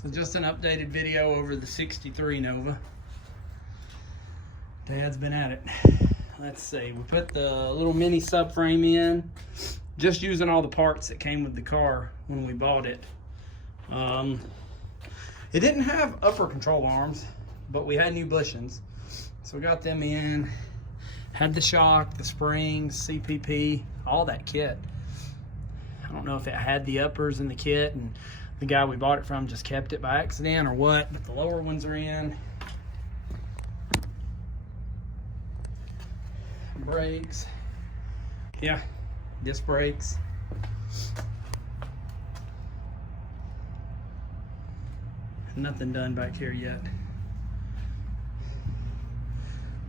So just an updated video over the 63 Nova. Dad's been at it. Let's see, we put the little mini subframe in, just using all the parts that came with the car when we bought it. It didn't have upper control arms, but we had new bushings. So we got them in, had the shock, the springs, CPP, all that kit. I don't know if it had the uppers in the kit and the guy we bought it from just kept it by accident or what, but the lower ones are in. Brakes, yeah, disc brakes. Nothing done back here yet.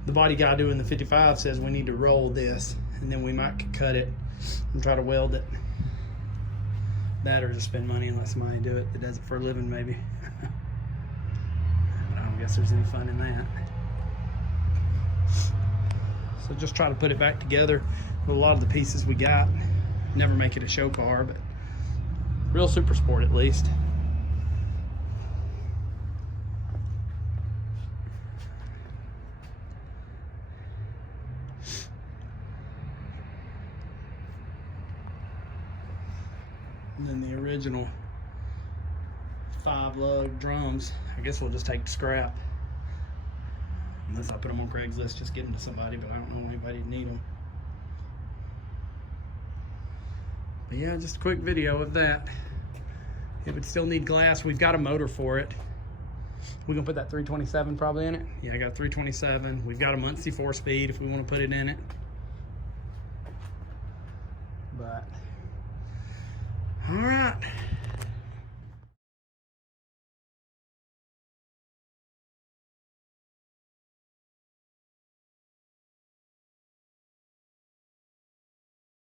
The body guy doing the 55 says we need to roll this and then we might cut it and try to weld it. That or just spend money and let somebody do it that does it for a living, maybe. I don't guess there's any fun in that. So just try to put it back together with a lot of the pieces we got. Never make it a show car, but real super sport at least. And then the original 5-lug drums, I guess we'll just take to scrap. Unless I put them on Craigslist, just get them to somebody, but I don't know anybody to need them. But yeah, just a quick video of that. It would still need glass. We've got a motor for it. We're gonna put that 327 probably in it. Yeah, I got 327. We've got a Muncie 4-speed if we want to put it in it.